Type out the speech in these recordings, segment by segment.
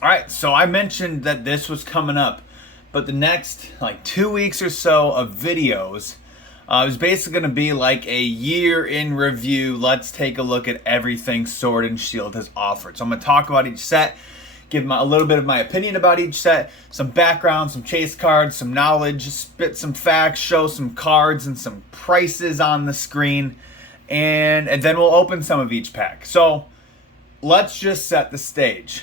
All right, so I mentioned that this was coming up, but the next like 2 weeks or so of videos is basically going to be like a year in review. Let's take a look at everything Sword and Shield has offered. So I'm going to talk about each set, give a little bit of my opinion about each set, some background, some chase cards, some knowledge, spit some facts, show some cards and some prices on the screen, and then we'll open some of each pack. So let's just set the stage.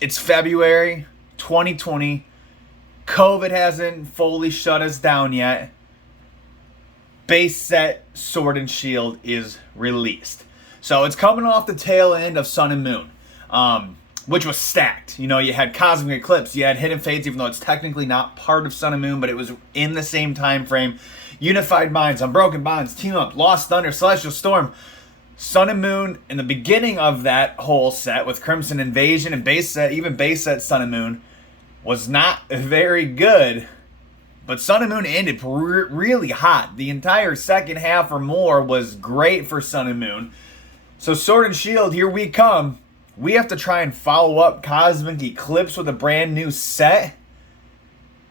It's February 2020. COVID hasn't fully shut us down yet. Base set Sword and Shield is released. So it's coming off the tail end of Sun and Moon, which was stacked. You know, you had Cosmic Eclipse, you had Hidden Fates, even though it's technically not part of Sun and Moon, but it was in the same time frame. Unified Minds, Unbroken Bonds, Team Up, Lost Thunder, Celestial Storm. Sun and Moon in the beginning of that whole set with Crimson Invasion and base set, even base set Sun and Moon, was not very good. But Sun and Moon ended really hot. The entire second half or more was great for Sun and Moon. So Sword and Shield, here we come. We have to try and follow up Cosmic Eclipse with a brand new set.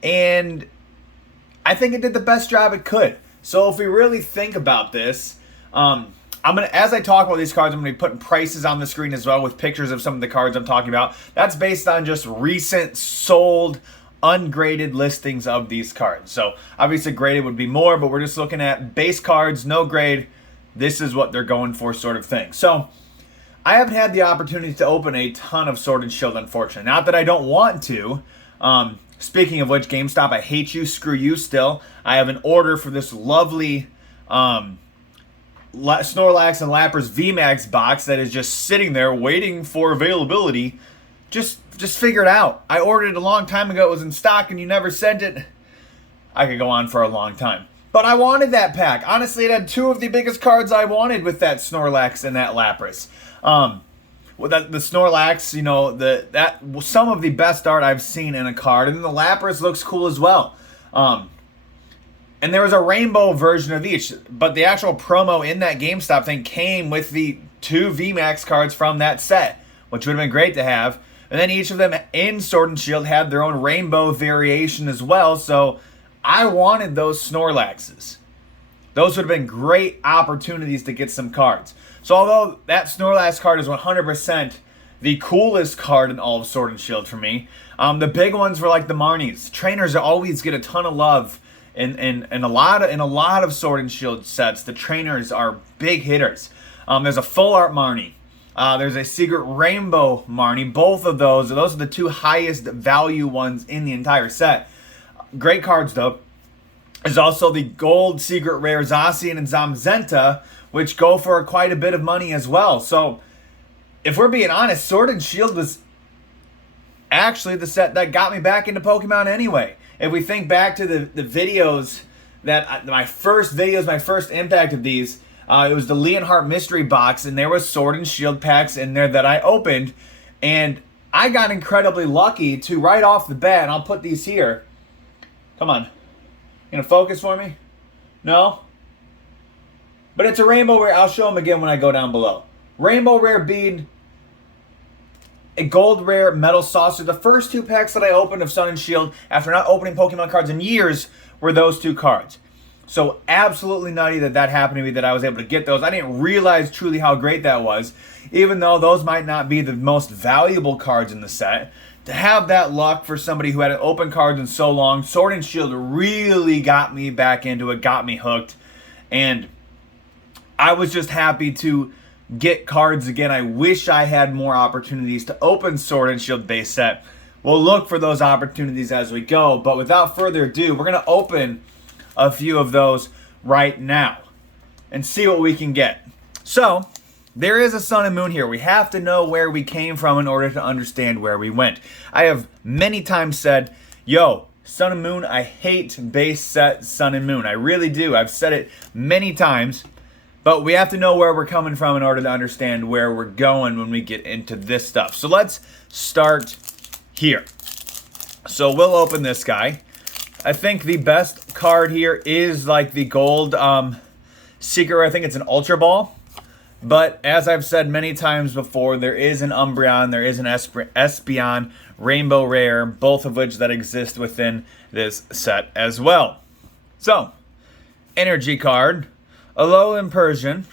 And I think it did the best job it could. So if we really think about this, as I talk about these cards, I'm going to be putting prices on the screen as well with pictures of some of the cards I'm talking about. That's based on just recent sold, ungraded listings of these cards. So obviously graded would be more, but we're just looking at base cards, no grade. This is what they're going for, sort of thing. So I haven't had the opportunity to open a ton of Sword and Shield, unfortunately. Not that I don't want to. Speaking of which, GameStop, I hate you, screw you still. I have an order for this lovely Snorlax and Lapras VMAX box that is just sitting there waiting for availability. Just figure it out. I ordered it a long time ago. It was in stock and you never sent it. I could go on for a long time. But I wanted that pack. Honestly, it had two of the biggest cards I wanted with that Snorlax and that Lapras. With the Snorlax, you know, that some of the best art I've seen in a card. And the Lapras looks cool as well. And there was a rainbow version of each, but the actual promo in that GameStop thing came with the two VMAX cards from that set, which would have been great to have. And then each of them in Sword and Shield had their own rainbow variation as well, so I wanted those Snorlaxes. Those would have been great opportunities to get some cards. So although that Snorlax card is 100% the coolest card in all of Sword and Shield for me, the big ones were like the Marnies. Trainers always get a ton of love. In a lot of Sword and Shield sets, the trainers are big hitters. There's a full art Marnie. There's a secret rainbow Marnie. Both of those are the two highest value ones in the entire set. Great cards though. There's also the gold secret rare Zacian and Zamazenta, which go for quite a bit of money as well. So if we're being honest, Sword and Shield was actually the set that got me back into Pokemon anyway. If we think back to the videos that my first impact of these, it was the Leonhardt mystery box, and there was Sword and Shield packs in there that I opened, and I got incredibly lucky to right off the bat, and I'll put these here. Come on. You gonna focus for me? No? But it's a rainbow rare. I'll show them again when I go down below. Rainbow rare bead, a gold rare metal saucer. The first two packs that I opened of Sun and Shield after not opening Pokemon cards in years were those two cards. So absolutely nutty that happened to me, that I was able to get those. I didn't realize truly how great that was, even though those might not be the most valuable cards in the set. To have that luck for somebody who hadn't opened cards in so long, Sword and Shield really got me back into it, got me hooked. And I was just happy to get cards again. I wish I had more opportunities to open Sword and Shield base set. We'll look for those opportunities as we go, but without further ado, we're going to open a few of those right now and see what we can get. So there is a Sun and Moon here. We have to know where we came from in order to understand where we went. I have many times said, yo, Sun and Moon, I hate base set Sun and Moon. I really do. I've said it many times. But we have to know where we're coming from in order to understand where we're going when we get into this stuff. So let's start here. So we'll open this guy. I think the best card here is like the gold secret. I think it's an Ultra Ball. But as I've said many times before, there is an Umbreon, there is an Espeon Rainbow Rare, both of which that exist within this set as well. So, energy card, Alolan Persian.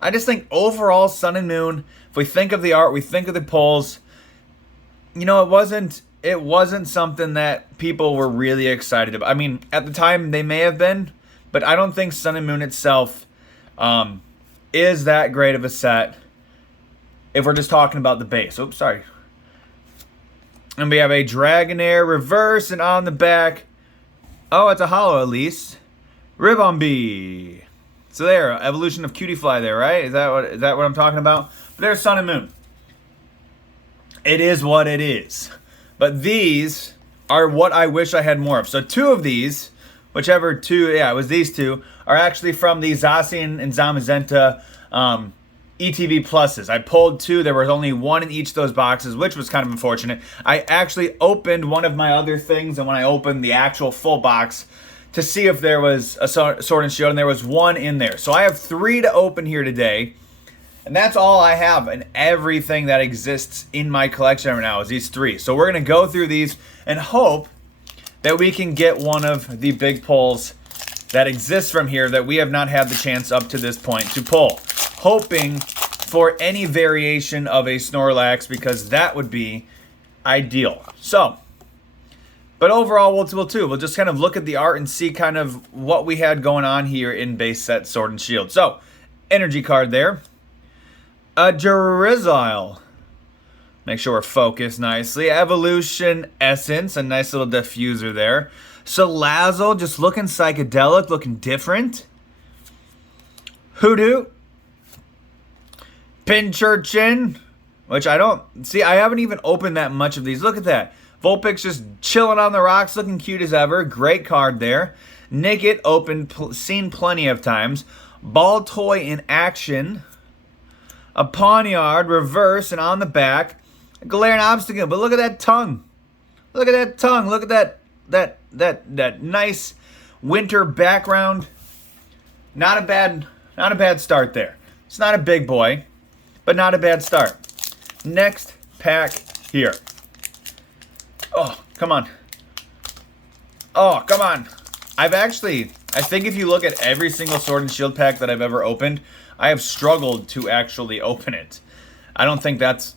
I just think overall Sun and Moon, if we think of the art, we think of the pulls, it wasn't something that people were really excited about. I mean, at the time they may have been, but I don't think Sun and Moon itself is that great of a set if we're just talking about the base. Oops, sorry. And we have a Dragonair reverse, and on the back, oh, it's a holo at least, Ribombee. So there, evolution of Cutiefly there, right? Is that what I'm talking about? But there's Sun and Moon. It is what it is. But these are what I wish I had more of. So two of these, whichever two, yeah, it was these two, are actually from the Zacian and Zamazenta ETB Pluses. I pulled two. There was only one in each of those boxes, which was kind of unfortunate. I actually opened one of my other things, and when I opened the actual full box to see if there was a Sword and Shield, and there was one in there. So I have 3 to open here today, and that's all I have, and everything that exists in my collection right now is these 3. So we're going to go through these and hope that we can get one of the big pulls that exists from here that we have not had the chance up to this point to pull. Hoping for any variation of a Snorlax, because that would be ideal. So, but overall, we'll just kind of look at the art and see kind of what we had going on here in base set Sword and Shield. So, energy card there. A Drizzile. Make sure we're focused nicely. Evolution Essence, a nice little diffuser there. Salazzle, just looking psychedelic, looking different. Hoodoo. Pinchurchin, which I haven't even opened that much of these. Look at that. Vulpix just chilling on the rocks, looking cute as ever. Great card there. Nickit, opened, seen plenty of times. Baltoy in action. A Pawniard, reverse, and on the back, a Galarian Obstacle. But look at that tongue. Look at that tongue. Look at that nice winter background. Not a bad start there. It's not a big boy, but not a bad start. Next pack here. Oh, come on. Oh, come on. I think if you look at every single Sword and Shield pack that I've ever opened, I have struggled to actually open it. I don't think that's...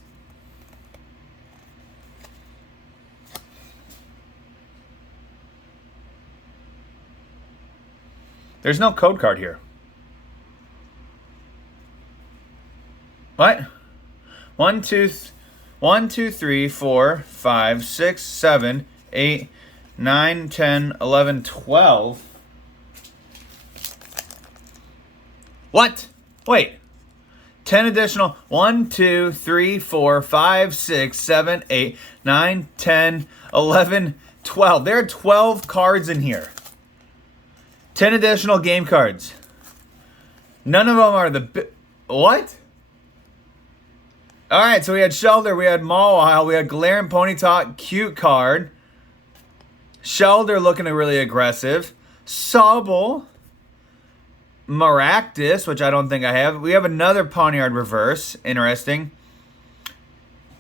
There's no code card here. What? 1, 2, 3, 4, 5, 6, 7, 8, 9, 10, 11, 12. What? Wait. 10 additional. 1, 2, 3, 4, 5, 6, 7, 8, 9, 10, 11, 12. There are 12 cards in here. 10 additional game cards. None of them are the... What? Alright, so we had Shelter, we had Mawile, we had Galarian Ponyta, cute card. Shelter looking really aggressive. Sobble. Maractus, which I don't think I have. We have another Pawniard reverse. Interesting.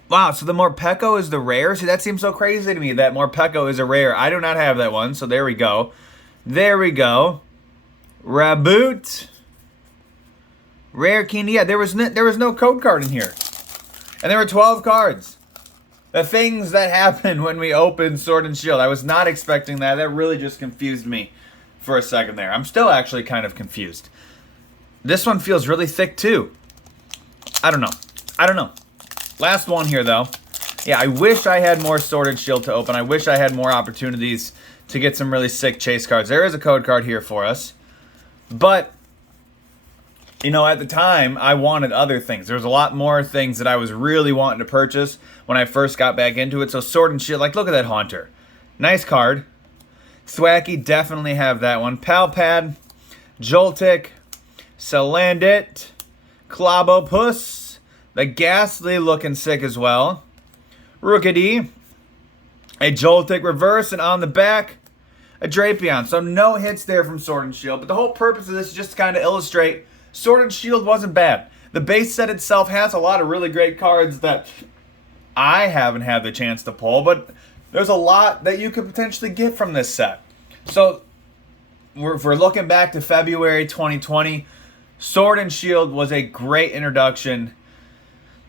Wow, so the Morpeko is the rare? See, that seems so crazy to me that Morpeko is a rare. I do not have that one, so there we go. There we go. Raboot. Rare Candy. Yeah, there was no code card in here. And there were 12 cards. The things that happened when we opened Sword and Shield. I was not expecting that. That really just confused me for a second there. I'm still actually kind of confused. This one feels really thick too. I don't know. Last one here though. Yeah, I wish I had more Sword and Shield to open. I wish I had more opportunities to get some really sick chase cards. There is a code card here for us. But... you know, at the time, I wanted other things. There was a lot more things that I was really wanting to purchase when I first got back into it. So Sword and Shield, like, look at that Haunter. Nice card. Thwacky, definitely have that one. Palpad, Joltik, Salandit, Clobbopus, the Ghastly looking sick as well. Rookidee, a Joltik reverse, and on the back, a Drapion. So no hits there from Sword and Shield. But the whole purpose of this is just to kind of illustrate Sword and Shield wasn't bad. The base set itself has a lot of really great cards that I haven't had the chance to pull, but there's a lot that you could potentially get from this set. So if we're looking back to February 2020, Sword and Shield was a great introduction,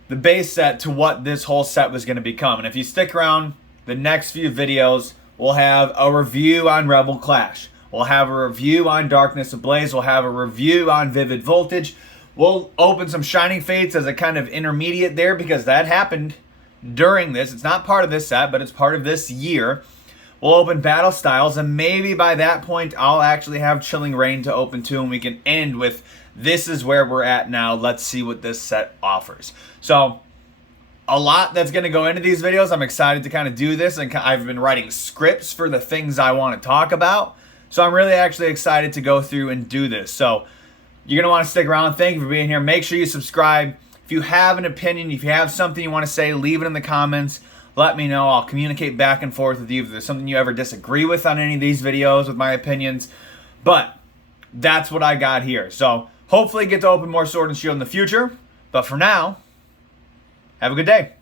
the base set, to what this whole set was going to become. And if you stick around, the next few videos, we'll have a review on Rebel Clash. We'll have a review on Darkness Ablaze. We'll have a review on Vivid Voltage. We'll open some Shining Fates as a kind of intermediate there, because that happened during this. It's not part of this set, but it's part of this year. We'll open Battle Styles, and maybe by that point, I'll actually have Chilling Reign to open too, and we can end with, this is where we're at now. Let's see what this set offers. So, a lot that's going to go into these videos. I'm excited to kind of do this, and I've been writing scripts for the things I want to talk about. So I'm really actually excited to go through and do this. So you're going to want to stick around. Thank you for being here. Make sure you subscribe. If you have an opinion, if you have something you want to say, leave it in the comments. Let me know. I'll communicate back and forth with you if there's something you ever disagree with on any of these videos with my opinions. But that's what I got here. So hopefully get to open more Sword and Shield in the future. But for now, have a good day.